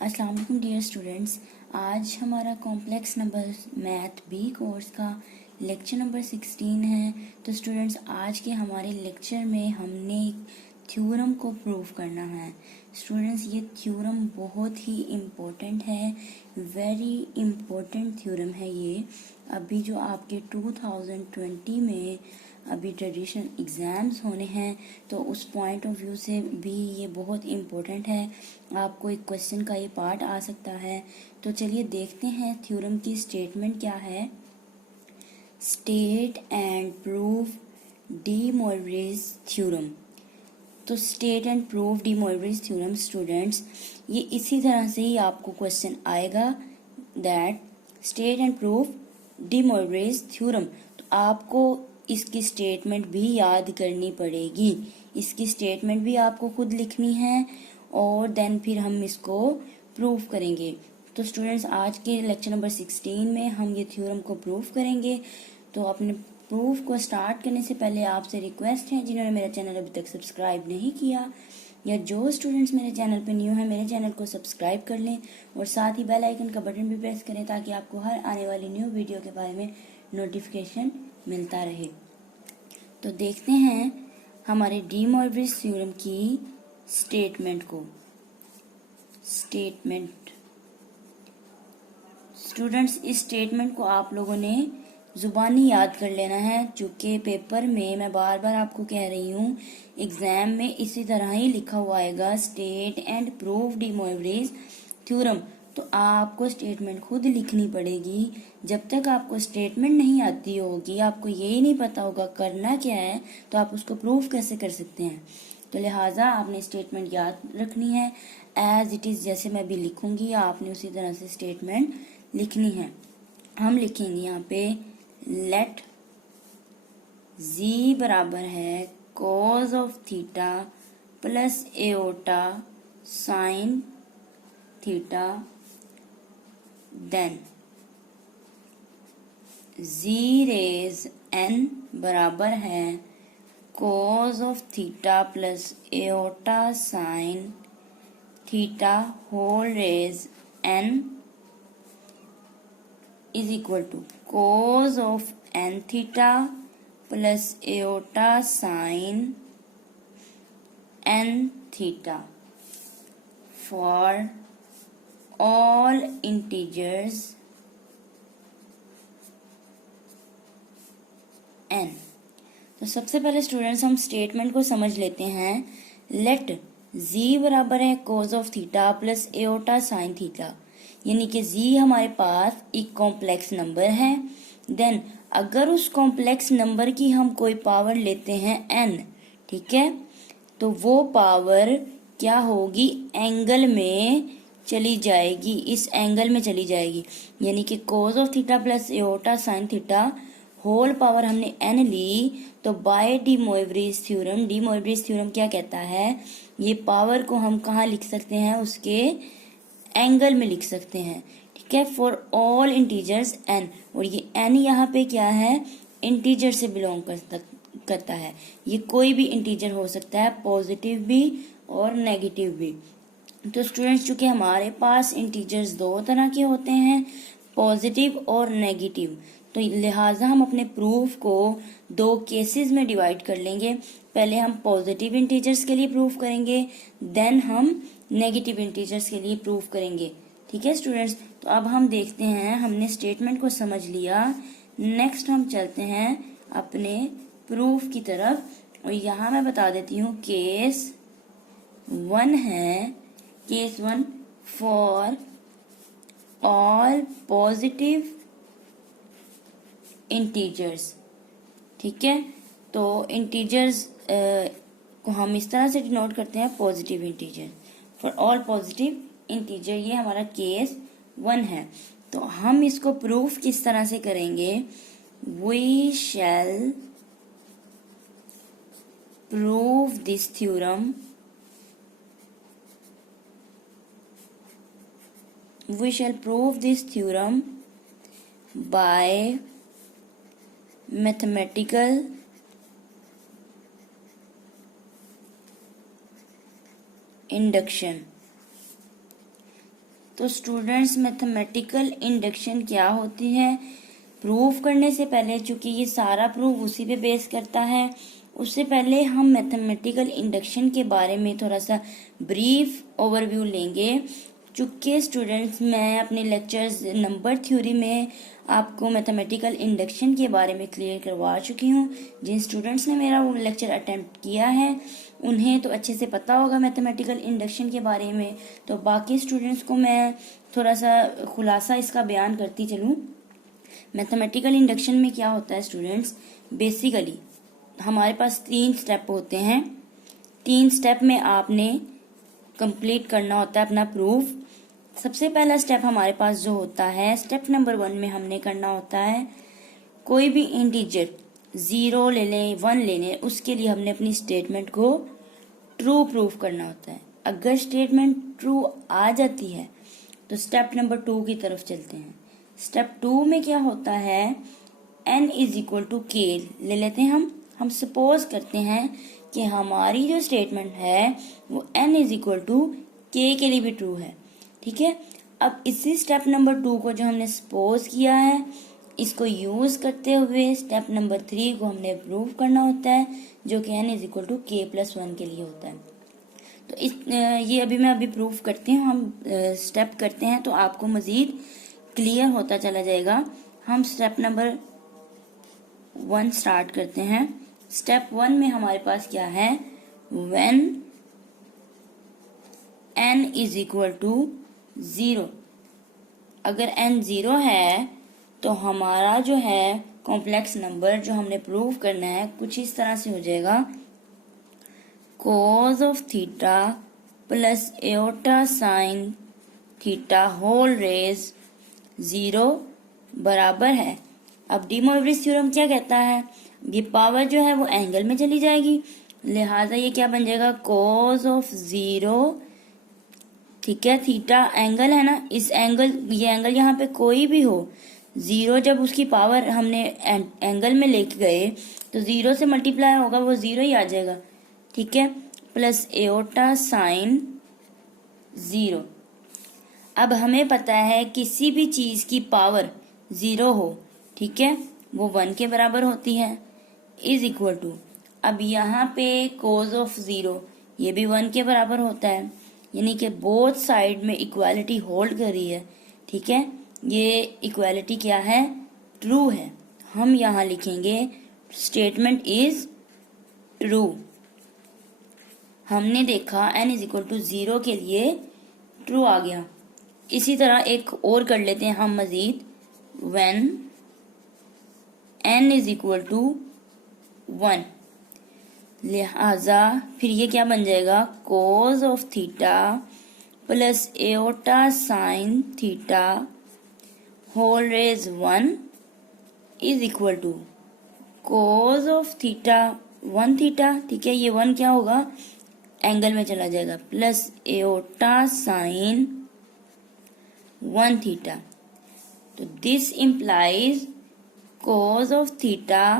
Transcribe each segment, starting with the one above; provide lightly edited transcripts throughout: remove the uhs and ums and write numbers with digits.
अस्सलाम वालेकुम dear students. आज हमारा complex number math B course का लेक्चर नंबर 16 है। तो स्टूडेंट्स, आज के हमारे लेक्चर में हमने थ्योरम को प्रूव करना है। स्टूडेंट्स, ये थ्योरम बहुत ही इम्पोर्टेंट है, वेरी इम्पोर्टेंट थ्योरम है ये। अभी जो आपके 2020 में अभी ट्रेडिशनल एग्ज़ाम्स होने हैं, तो उस पॉइंट ऑफ व्यू से भी ये बहुत इम्पोर्टेंट है। आपको एक क्वेश्चन का ये पार्ट आ सकता है। तो चलिए देखते हैं थ्योरम की स्टेटमेंट क्या है। State and prove De Moivre's theorem. तो state and prove De Moivre's theorem students, ये इसी तरह से ही आपको क्वेश्चन आएगा, that state and prove De Moivre's theorem. तो आपको इसकी स्टेटमेंट भी याद करनी पड़ेगी। इसकी स्टेटमेंट भी आपको खुद लिखनी है और देन फिर हम इसको प्रूव करेंगे। तो स्टूडेंट्स, आज के लेक्चर नंबर 16 में हम ये थ्योरम को प्रूव करेंगे। तो अपने प्रूफ को स्टार्ट करने से पहले आपसे रिक्वेस्ट है, जिन्होंने मेरा चैनल अभी तक सब्सक्राइब नहीं किया या जो स्टूडेंट्स मेरे चैनल पर न्यू है, मेरे चैनल को सब्सक्राइब कर लें और साथ ही बेल आइकन का बटन भी प्रेस करें ताकि आपको हर आने वाली न्यू वीडियो के बारे में नोटिफिकेशन मिलता रहे। तो देखते हैं हमारे डी मोइरेज थ्योरम की स्टेटमेंट को। स्टेटमेंट स्टूडेंट्स, इस स्टेटमेंट को आप लोगों ने जुबानी याद कर लेना है, चूंकि पेपर में मैं बार बार आपको कह रही हूँ, एग्जाम में इसी तरह ही लिखा हुआ आएगा, state and prove De Moivre's theorem. तो आपको स्टेटमेंट खुद लिखनी पड़ेगी। जब तक आपको स्टेटमेंट नहीं आती होगी, आपको यही नहीं पता होगा करना क्या है, तो आप उसको प्रूव कैसे कर सकते हैं। तो लिहाजा आपने स्टेटमेंट याद रखनी है, एज इट इज जैसे मैं भी लिखूंगी आपने उसी तरह से स्टेटमेंट लिखनी है। हम लिखेंगे यहाँ पे लेट z बराबर है cos of theta plus iota sine theta, then z raise n बराबर है cos of theta plus iota sine theta whole raise n is equal to cos of n theta plus aorta sin n theta for all integers n। तो सबसे पहले students हम statement को समझ लेते हैं। लेट z बराबर है cos of theta plus aorta sin theta, यानी कि z हमारे पास एक कॉम्प्लेक्स नंबर है। देन अगर उस कॉम्प्लेक्स नंबर की हम कोई पावर लेते हैं n, ठीक है, तो वो पावर क्या होगी, एंगल में चली जाएगी, इस एंगल में चली जाएगी। यानी कि cos of theta plus iota sine theta whole power हमने n ली, तो by de Moivre's theorem, de Moivre's theorem क्या कहता है, ये पावर को हम कहाँ लिख सकते हैं, उसके एंगल में लिख सकते हैं, ठीक है, फॉर ऑल इंटीजर्स n। और ये n यहाँ पे क्या है, इंटीजर से बिलोंग करता है। ये कोई भी इंटीजर हो सकता है, पॉजिटिव भी और नेगेटिव भी। तो स्टूडेंट्स, चूंकि हमारे पास इंटीजर्स दो तरह के होते हैं, पॉजिटिव और नेगेटिव, तो लिहाजा हम अपने प्रूफ को दो केसेस में डिवाइड कर लेंगे। पहले हम पॉजिटिव इंटीजर्स के लिए प्रूफ करेंगे, देन हम नेगेटिव इंटीजर्स के लिए प्रूफ करेंगे। ठीक है स्टूडेंट्स, तो अब हम देखते हैं, हमने स्टेटमेंट को समझ लिया, नेक्स्ट हम चलते हैं अपने प्रूफ की तरफ। और यहाँ मैं बता देती हूँ केस 1 है, case 1 for all positive integers. ठीक है, तो इंटीजर्स को हम इस तरह से डिनोट करते हैं, positive integer, for all positive integer, ये हमारा केस 1 है। तो हम इसको प्रूफ किस तरह से करेंगे, we shall prove this theorem, we shall prove this theorem by mathematical induction। तो स्टूडेंट्स मैथमेटिकल इंडक्शन क्या होती है, प्रूफ करने से पहले, चूंकि ये सारा प्रूफ उसी पे बेस करता है, उससे पहले हम मैथमेटिकल इंडक्शन के बारे में थोड़ा सा ब्रीफ ओवरव्यू लेंगे। चूंकि स्टूडेंट्स मैं अपने लेक्चर्स नंबर थ्योरी में आपको मैथमेटिकल इंडक्शन के बारे में क्लियर करवा चुकी हूँ। जिन स्टूडेंट्स ने मेरा वो लेक्चर अटेम्प्ट किया है उन्हें तो अच्छे से पता होगा मैथमेटिकल इंडक्शन के बारे में। तो बाकी स्टूडेंट्स को मैं थोड़ा सा खुलासा इसका बयान करती चलूँ। मैथमेटिकल इंडक्शन में क्या होता है स्टूडेंट्स, बेसिकली हमारे पास 3 स्टेप होते हैं। 3 स्टेप में आपने कंप्लीट करना होता है अपना प्रूफ। सबसे पहला स्टेप हमारे पास जो होता है, स्टेप नंबर 1 में हमने करना होता है कोई भी इंटीजर 0 ले लें 1 ले लें, उसके लिए हमने अपनी स्टेटमेंट को ट्रू प्रूफ करना होता है। अगर स्टेटमेंट ट्रू आ जाती है तो स्टेप नंबर 2 की तरफ चलते हैं। स्टेप 2 में क्या होता है, n इज इक्वल टू के ले लेते हैं हम सपोज करते हैं कि हमारी जो स्टेटमेंट है वो n इज इक्वल टू के लिए भी ट्रू है। ठीक है, अब इसी स्टेप नंबर 2 को जो हमने सपोज किया है इसको यूज करते हुए स्टेप नंबर 3 को हमने प्रूव करना होता है, जो कि n इज इक्वल टू के प्लस 1 के लिए होता है। तो ये अभी प्रूफ करते हैं, हम स्टेप करते हैं तो आपको मजीद क्लियर होता चला जाएगा। हम स्टेप नंबर 1 स्टार्ट करते हैं। स्टेप 1 में हमारे पास क्या है, when n is equal to 0, अगर n 0 है तो हमारा जो है कॉम्प्लेक्स नंबर जो हमने प्रूव करना है कुछ इस तरह से हो जाएगा, cos of theta plus iota sine theta whole raise 0 बराबर है। अब डी मोरविस थ्योरम क्या कहता है, ये पावर जो है वो एंगल में चली जाएगी, लिहाजा ये क्या बन जाएगा, cos ऑफ 0, ठीक है, थीटा एंगल है ना, इस एंगल, ये एंगल यहाँ पे कोई भी हो, 0 जब उसकी पावर हमने एंगल में लेके गए तो 0 से मल्टीप्लाई होगा, वो 0 ही आ जाएगा। ठीक है, प्लस एओटा साइन 0। अब हमें पता है किसी भी चीज की पावर 0 हो, ठीक है, वो 1 के बराबर होती है, इज इक्वल टू, अब यहाँ पे cos ऑफ 0 ये भी 1 के बराबर होता है, यानी कि बोथ साइड में इक्वालिटी होल्ड कर रही है। ठीक है, ये इक्वालिटी क्या है, ट्रू है। हम यहाँ लिखेंगे स्टेटमेंट इज ट्रू। हमने देखा n इज इक्वल टू 0 के लिए ट्रू आ गया। इसी तरह एक और कर लेते हैं हम मजीद, when n is equal to 1, लिहाजा फिर ये क्या बन जाएगा, cos of theta plus iota sine theta whole raise 1 is equal to cos of theta 1 theta, ठीक है, ये 1 क्या होगा, एंगल में चला जाएगा, प्लस एओटा साइन 1 थीटा। तो this implies cos of theta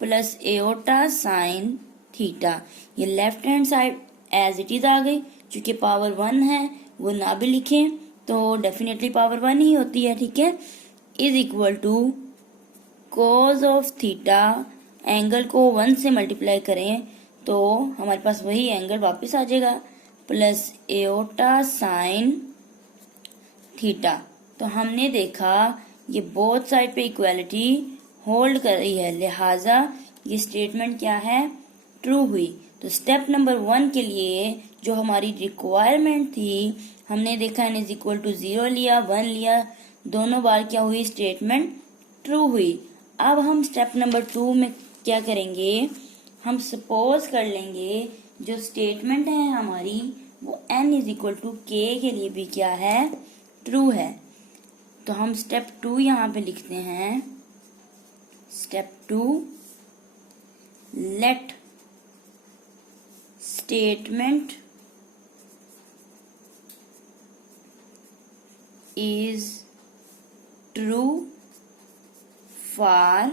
plus iota sine theta. ये left hand side as it is आ गई, क्योंकि पावर 1 है, वो ना भी लिखें तो डेफिनेटली पावर 1 ही होती है। ठीक है, is equal to cos of theta, angle को 1 से मल्टीप्लाई करें तो हमारे पास वही एंगल वापस आ जाएगा, प्लस एओटा साइन थीटा। तो हमने देखा ये बोथ साइड पे इक्वालिटी होल्ड कर रही है, लिहाजा ये स्टेटमेंट क्या है, ट्रू हुई। तो स्टेप नंबर 1 के लिए जो हमारी रिक्वायरमेंट थी, हमने देखा n इज इक्वल टू 0 लिया 1 लिया, दोनों बार क्या हुई, स्टेटमेंट ट्रू हुई। अब हम स्टेप नंबर 2 में क्या करेंगे, हम सपोज कर लेंगे जो स्टेटमेंट है हमारी वो n इज इक्वल टू के लिए भी क्या है, ट्रू है। तो हम स्टेप 2 यहाँ पे लिखते हैं, step 2, let statement is true for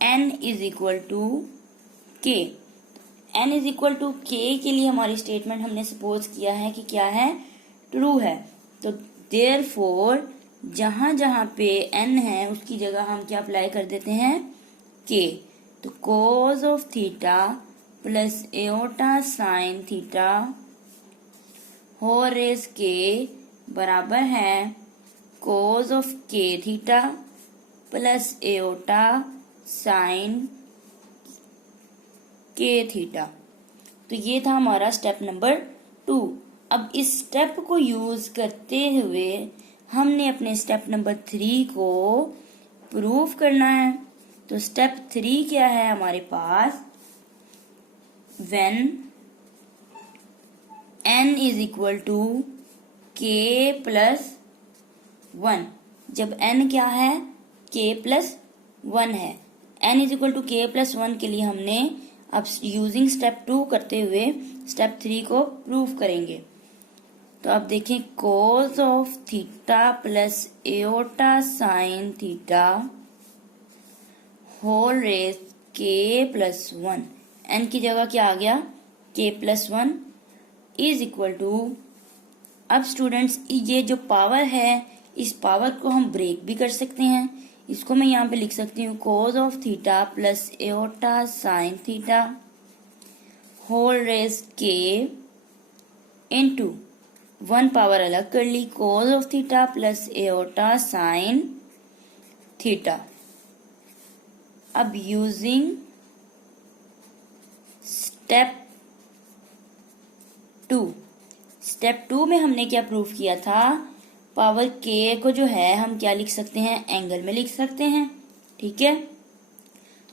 n is equal to k। n is equal to k के लिए हमारी स्टेटमेंट हमने सपोज किया है कि क्या है, ट्रू है। तो देयरफॉर जहां जहां पे n है उसकी जगह हम क्या अप्लाई कर देते हैं, k। तो cos of theta plus iota sine theta whole raise k बराबर है cos of k theta plus iota sine k theta. तो ये था हमारा स्टेप नंबर 2। अब इस स्टेप को यूज करते हुए हमने अपने स्टेप नंबर 3 को प्रूव करना है। तो स्टेप 3 क्या है हमारे पास, when n is equal to k plus 1। जब n क्या है, k प्लस 1 है। n is equal to k plus 1 के लिए हमने अब यूजिंग स्टेप 2 करते हुए स्टेप 3 को प्रूव करेंगे। तो अब देखें, cos of theta plus iota sine theta whole raise k plus 1। n की जगह क्या आ गया, k plus 1 is equal to, अब स्टूडेंट्स ये जो पावर है इस पावर को हम ब्रेक भी कर सकते हैं। इसको मैं यहाँ पे लिख सकती हूँ cos of theta plus iota sine theta whole raise k into 1 power अलग कर ली, cos of theta plus iota sine theta. अब यूजिंग स्टेप 2 में हमने क्या प्रूव किया था, पावर k को जो है हम क्या लिख सकते हैं, एंगल में लिख सकते हैं। ठीक है,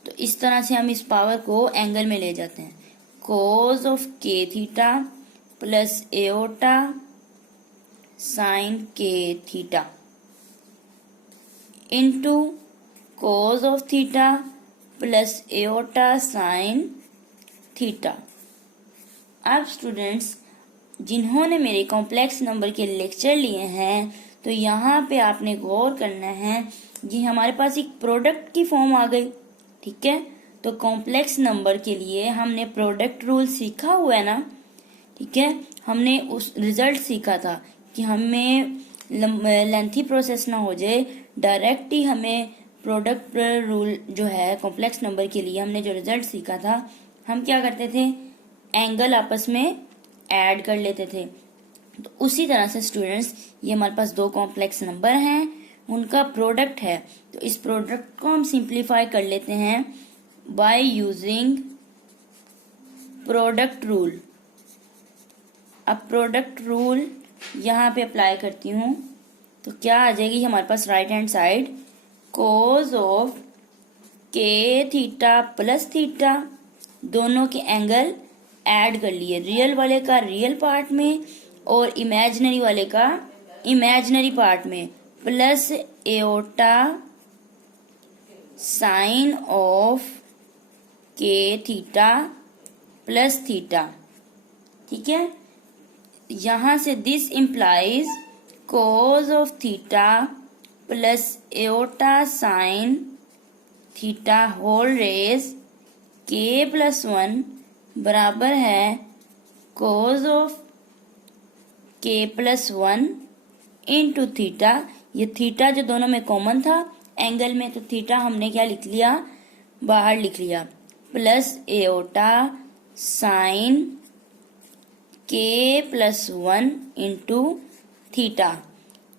तो इस तरह से हम इस पावर को एंगल में ले जाते हैं। cos of k theta plus iota sine k theta into cos of theta plus iota sine theta. अब स्टूडेंट्स जिन्होंने मेरे कॉम्प्लेक्स नंबर के लेक्चर लिए हैं तो यहाँ पे आपने गौर करना है, ये हमारे पास एक प्रोडक्ट की फॉर्म आ गई। ठीक है, तो कॉम्प्लेक्स नंबर के लिए हमने प्रोडक्ट रूल सीखा हुआ है ना। ठीक है, हमने उस रिजल्ट सीखा था कि हमें लेंथी प्रोसेस ना हो जाए, डायरेक्ट ही हमें प्रोडक्ट रूल जो है कॉम्प्लेक्स नंबर के लिए हमने जो रिजल्ट सीखा था, हम क्या करते थे, एंगल आपस में ऐड कर लेते थे। तो उसी तरह से स्टूडेंट्स ये हमारे पास 2 कॉम्प्लेक्स नंबर हैं, उनका प्रोडक्ट है। तो इस प्रोडक्ट को हम सिंप्लीफाई कर लेते हैं बाय यूजिंग प्रोडक्ट रूल। अब प्रोडक्ट रूल यहाँ पे अप्लाई करती हूँ तो क्या आ जाएगी हमारे पास, right hand side cos of k theta plus theta, दोनों के एंगल ऐड कर लिए, रियल वाले का रियल पार्ट में और इमेजिनरी वाले का इमेजिनरी पार्ट में, plus iota sine of k theta plus theta. ठीक है, यहां से this implies cos of theta plus iota sine theta whole raise k plus 1 बराबर है cos of k plus 1 into theta. ये थीटा जो दोनों में कॉमन था एंगल में, तो थीटा हमने क्या लिख लिया, बाहर लिख लिया, plus iota sine k plus 1 into theta.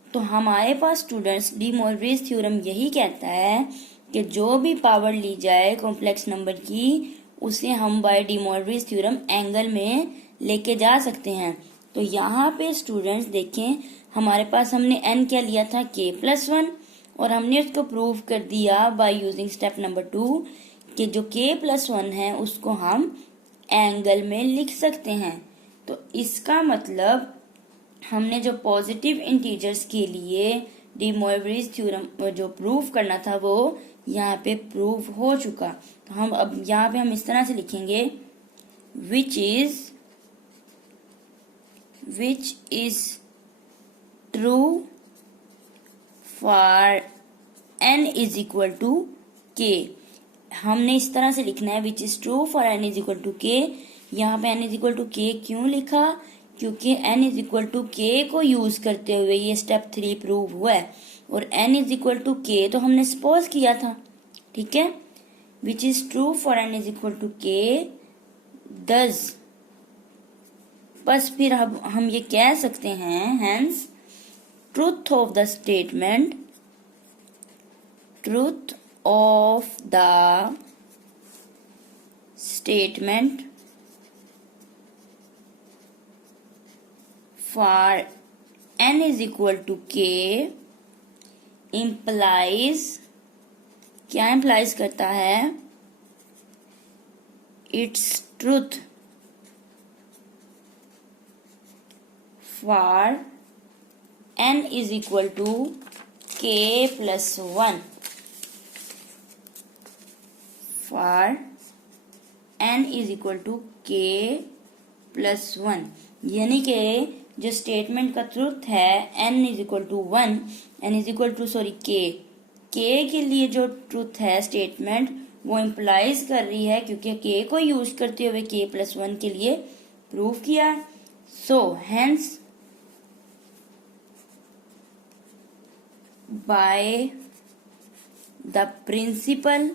तो हमारे पास स्टूडेंट्स डी मॉर्गेज थ्योरम यही कहता है कि जो भी पावर ली जाए कॉम्प्लेक्स नंबर की उसे हम by De mortgage theorem angle में लेके जा सकते हैं। तो यहाँ पे स्टूडेंट्स देखें, हमारे पास हमने n क्या लिया था, k प्लस 1, और हमने उसको प्रूव कर दिया बाय यूजिंग स्टेप नंबर 2 कि जो k प्लस 1 है उसको हम एंगल में लिख सकते हैं। तो इसका मतलब हमने जो पॉजिटिव इंटीजर्स के लिए डी मॉर्गेज थ्योरम जो प्रूव करना था वो यहाँ पे प्रूव हो चुका। तो हम अब यहाँ पे हम इस तरह से लिखेंगे, which is true for n is equal to k। हमने इस तरह से लिखना है, which is true for n is equal to k। यहाँ पे n is equal to k क्यों लिखा, क्योंकि n इज इक्वल टू के को यूज करते हुए ये स्टेप 3 प्रूव हुआ है, और n इज इक्वल टू के तो हमने सपोज किया था, ठीक है, which is true for n is equal to k दस। बस फिर हम ये कह सकते हैं, hence truth of the statement, truth of the statement for n is equal to k implies, क्या implies करता है, its truth for n is equal to k plus 1, for n is equal to k plus 1, यानी कि जो statement का truth है n is equal to 1, n is equal to k के लिए जो ट्रूथ है स्टेटमेंट वो इम्प्लाइज कर रही है, क्योंकि के को यूज करते हुए k प्लस 1 के लिए प्रूव किया है। So hence by the principle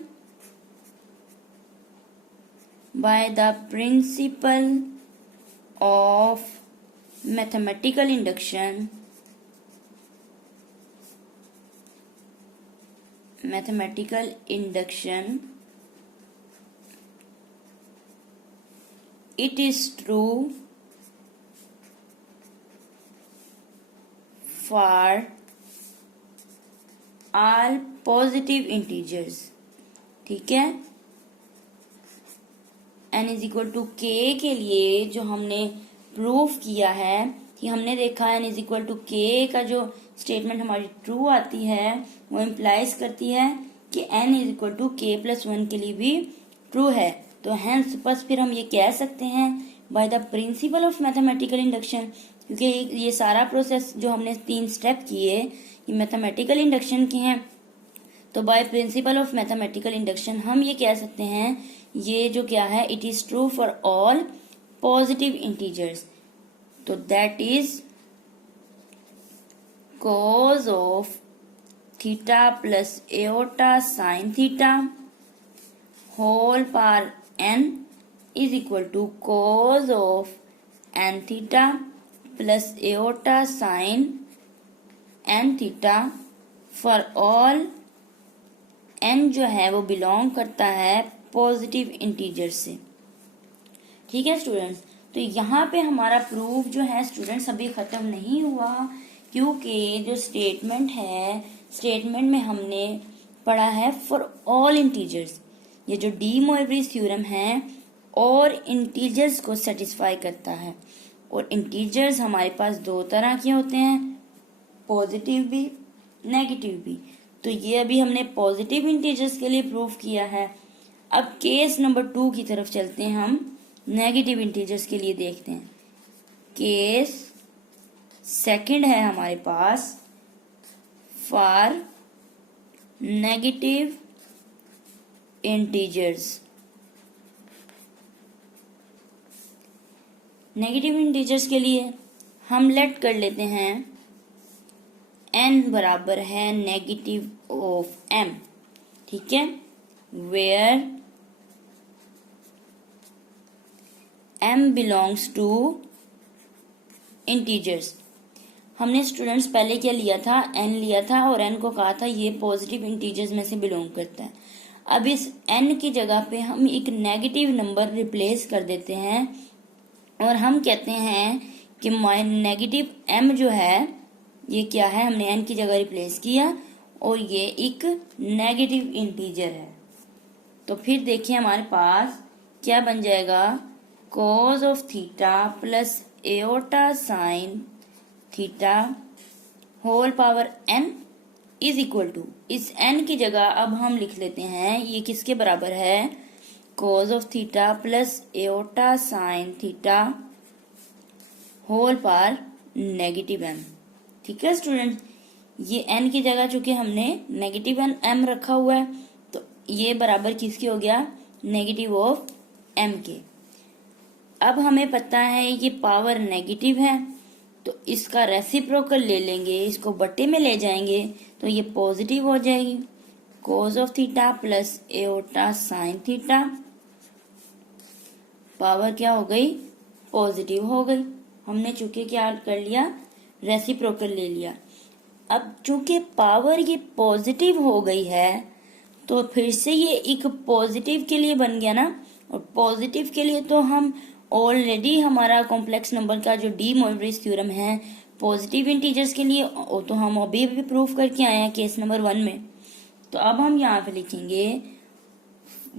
of mathematical induction, it is true for all positive integers, ठीक है। n is equal to k के लिए जो हमने प्रूफ किया है कि हमने देखा n इज इक्वल टू के का जो स्टेटमेंट हमारी ट्रू आती है वो इम्प्लाइज करती है कि n इज इक्वल टू के प्लस 1 के लिए भी ट्रू है। तो हेंस बस फिर हम ये कह सकते हैं bye the principal of mathematical induction, क्योंकि ये सारा प्रोसेस जो हमने 3 स्टेप किए ये मैथमेटिकल इंडक्शन के हैं, तो by principle of mathematical induction हम ये कह सकते हैं ये जो क्या है, it is true for all positive integers. तो that is cos of theta plus iota sine theta whole power n is equal to cos of n theta plus iota sine n theta for all n जो है वो belong करता है positive integer से, ठीक है students. तो यहाँ पे हमारा प्रूफ जो है स्टूडेंट्स अभी खत्म नहीं हुआ, क्योंकि जो स्टेटमेंट है स्टेटमेंट में हमने पढ़ा है फॉर ऑल इंटीजर्स। ये जो डी मोइवरीज थ्योरम है और इंटीजर्स को सेटिस्फाई करता है, और इंटीजर्स हमारे पास दो तरह के होते हैं, पॉजिटिव भी नेगेटिव भी। तो ये अभी हमने पॉजिटिव इंटीजर्स के लिए प्रूफ किया है। अब केस नंबर 2 की तरफ चलते हैं, हम नेगेटिव इंटीजर्स के लिए देखते हैं। केस सेकंड है हमारे पास for negative integers. Negative integers के लिए हम लेट कर लेते हैं n बराबर है नेगेटिव ऑफ m, ठीक है, where m belongs to integers. हमने स्टूडेंट्स पहले क्या लिया था, n लिया था और n को कहा था ये पॉजिटिव इंटीजर्स में से बिलोंग करता है। अब इस n की जगह पे हम एक नेगेटिव नंबर रिप्लेस कर देते हैं और हम कहते हैं कि नेगेटिव m जो है ये क्या है, हमने n की जगह रिप्लेस किया और ये एक नेगेटिव इंटीजर है। तो फिर देखिए हमारे पास क्या बन जाएगा, cos of theta plus iota sine theta whole power n is equal to, इस n की जगह अब हम लिख लेते हैं ये किसके बराबर है, cos of theta plus iota sine theta whole power negative m, ठीक है स्टूडेंट। ये n की जगह चूंकि हमने नेगेटिव m रखा हुआ है तो ये बराबर किसके हो गया, नेगेटिव ऑफ m के। अब हमें पता है ये पावर नेगेटिव है, तो इसका रेसिप्रोकल ले लेंगे, इसको बट्टे में ले जाएंगे तो ये पॉजिटिव हो जाएगी। Cos of theta plus iota sine theta, power क्या हो गई, पॉजिटिव हो गई। हमने चूंकि क्या कर लिया, रेसिप्रोकल ले लिया। अब चूंकि पावर ये पॉजिटिव हो गई है तो फिर से ये एक पॉजिटिव के लिए बन गया ना, और पॉजिटिव के लिए तो हम ऑलरेडी हमारा कॉम्प्लेक्स नंबर का जो डी मोइवरेज थ्योरम है पॉजिटिव इंटीजर्स के लिए, तो हम अभी भी प्रूफ करके आए हैं केस नंबर 1 में। तो अब हम यहाँ पे लिखेंगे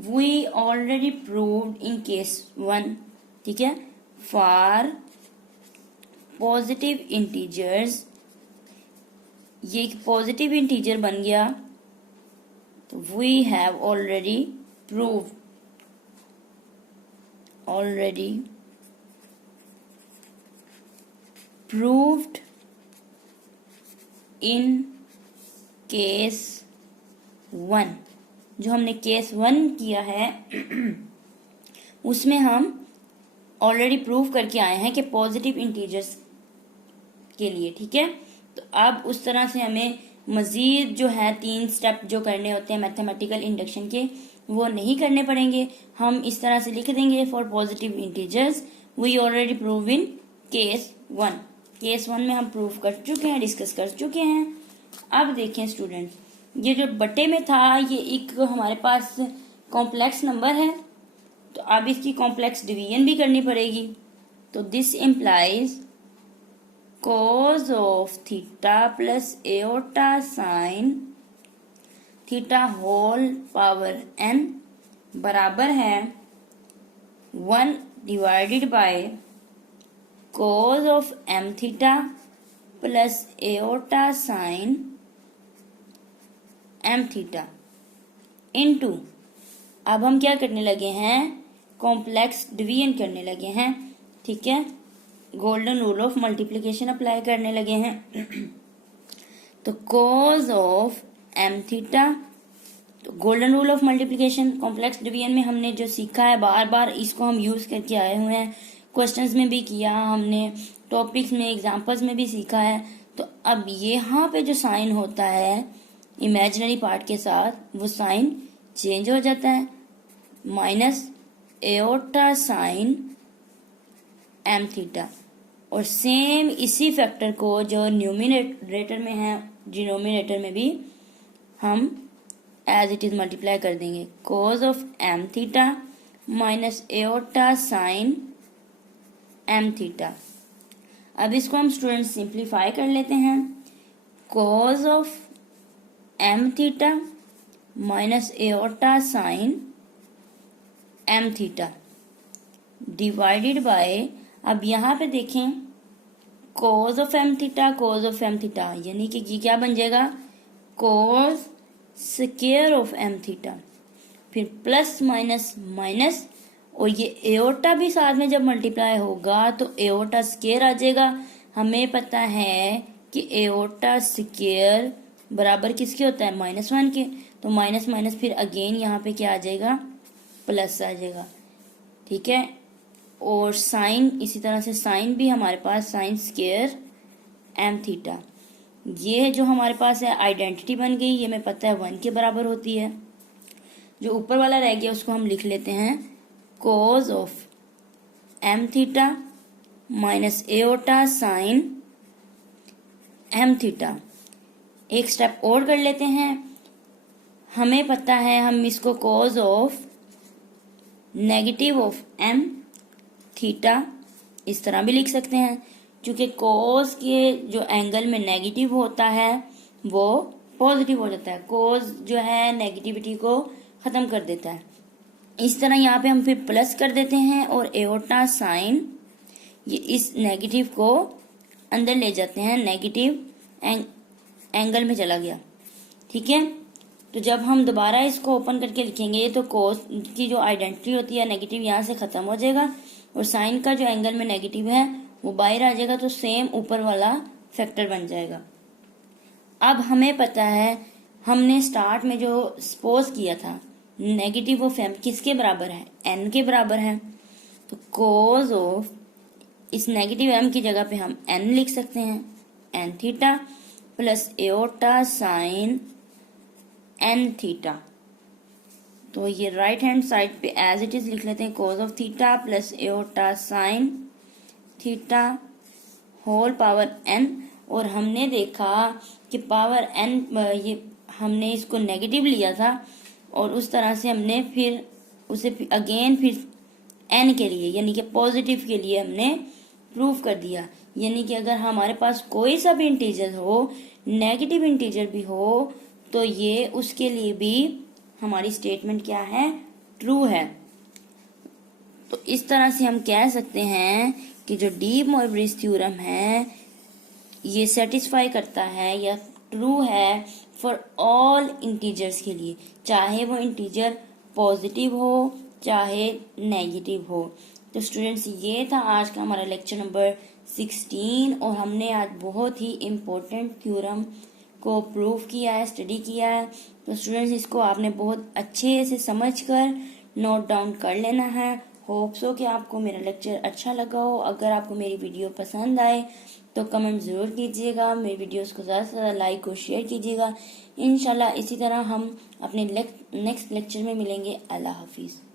we already proved in case 1, ठीक है, फॉर पॉजिटिव इंटीजर्स, ये एक पॉजिटिव इंटीजर बन गया, तो we have already proved in case 1। जो हमने केस 1 किया है उसमें हम ऑलरेडी प्रूव करके आए हैं कि पॉजिटिव इंटीजर्स के लिए, ठीक है। तो अब उस तरह से हमें मजीद जो है 3 स्टेप जो करने होते हैं मैथमेटिकल इंडक्शन के वो नहीं करने पड़ेंगे। हम इस तरह से लिख देंगे for positive integers we already prove in case 1। Case 1 में हम प्रूव कर चुके हैं, डिस्कस कर चुके हैं। अब देखें स्टूडेंट, ये जो बटे में था ये एक हमारे पास कॉम्प्लेक्स नंबर है, तो अब इसकी कॉम्प्लेक्स डिवीजन भी करनी पड़ेगी। तो this implies cos of theta plus iota sine theta whole power n बराबर है 1 divided by cos of m theta plus iota sine m theta into, अब हम क्या करने लगे हैं, कॉम्प्लेक्स डिवीजन करने लगे हैं, ठीक है, golden rule of multiplication apply करने लगे हैं। तो cos ऑफ m थीटा, तो golden rule of multiplication complex division में हमने जो सीखा है बार बार इसको हम यूज करके आए हुए हैं, क्वेश्चंस में भी किया हमने, टॉपिक्स में एग्जांपल्स में भी सीखा है। तो अब यहाँ पे जो साइन होता है इमेजिनरी पार्ट के साथ वो साइन चेंज हो जाता है, minus iota sine m theta, और सेम इसी फैक्टर को जो न्यूमिनेटर में है डिनोमिनेटर में भी हम एज इट इज मल्टीप्लाई कर देंगे। cos of m theta minus iota sine m theta. अब इसको हम स्टूडेंट सिंप्लीफाई कर लेते हैं। cos of m theta minus iota sine m theta divided by, अब यहाँ पे देखें cos ऑफ m थीटा यानी कि ये क्या बन जाएगा, cos square of m theta, फिर प्लस माइनस माइनस, और ये एओटा भी साथ में जब मल्टीप्लाई होगा तो एओटा स्क्वायर आ जाएगा। हमें पता है कि एओटा स्क्वायर बराबर किसके होता है, -1 के, तो माइनस माइनस फिर अगेन यहाँ पे क्या आ जाएगा, प्लस आ जाएगा, ठीक है। और साइन इसी तरह से साइन भी हमारे पास साइन स्क्वायर m थीटा, ये जो हमारे पास है आइडेंटिटी बन गई, ये हमें पता है 1 के बराबर होती है। जो ऊपर वाला रह गया उसको हम लिख लेते हैं cos of m theta minus iota sine m theta. एक स्टेप और कर लेते हैं, हमें पता है हम इसको cos of negative of m theta इस तरह भी लिख सकते हैं, क्योंकि cos के जो एंगल में नेगेटिव होता है वो पॉजिटिव हो जाता है, cos जो है नेगेटिविटी को खत्म कर देता है। इस तरह यहाँ पे हम फिर प्लस कर देते हैं और एओटा साइन ये इस नेगेटिव को अंदर ले जाते हैं, नेगेटिव एंगल में चला गया, ठीक है। तो जब हम दोबारा इसको ओपन करके लिखेंगे तो cos की जो आइडेंटिटी होती है नेगेटिव यहाँ से खत्म हो जाएगा और साइन का जो एंगल में नेगेटिव है वो बाहर आ जाएगा, तो सेम ऊपर वाला फैक्टर बन जाएगा। अब हमें पता है हमने स्टार्ट में जो सपोज किया था नेगेटिव ऑफ m किसके बराबर है, n के बराबर है, तो cos ऑफ इस नेगेटिव m की जगह पे हम n लिख सकते हैं, n theta plus iota sine n theta. तो ये राइट हैंड साइड पे एज इट इज लिख लेते हैं, cos of theta plus iota sine theta whole power n। और हमने देखा कि पावर n, ये हमने इसको नेगेटिव लिया था और उस तरह से हमने फिर उसे अगेन फिर n के लिए यानी कि पॉजिटिव के लिए हमने प्रूफ कर दिया। यानी कि अगर हमारे पास कोई सा भी इंटीजर हो, नेगेटिव इंटीजर भी हो, तो ये उसके लिए भी हमारी स्टेटमेंट क्या है, ट्रू है। तो इस तरह से हम कह सकते हैं कि जो डी मोइब्रिज थ्योरम है ये सेटिस्फाई करता है या ट्रू है फॉर ऑल इंटीजर्स के लिए, चाहे वो इंटीजर पॉजिटिव हो चाहे नेगेटिव हो। तो स्टूडेंट्स, ये था आज का हमारा लेक्चर नंबर 16 और हमने आज बहुत ही इम्पोर्टेंट थ्योरम को प्रूव किया है, स्टडी किया है। तो स्टूडेंट्स, इसको आपने बहुत अच्छे से समझकर नोट डाउन कर लेना है। होप सो कि आपको मेरा लेक्चर अच्छा लगा हो। अगर आपको मेरी वीडियो पसंद आए तो कमेंट ज़रूर कीजिएगा, मेरी वीडियोस को ज़्यादा से ज़्यादा लाइक और शेयर कीजिएगा। इंशाल्लाह इसी तरह हम अपने नेक्स्ट लेक्चर में मिलेंगे। अल्लाह हाफिज़।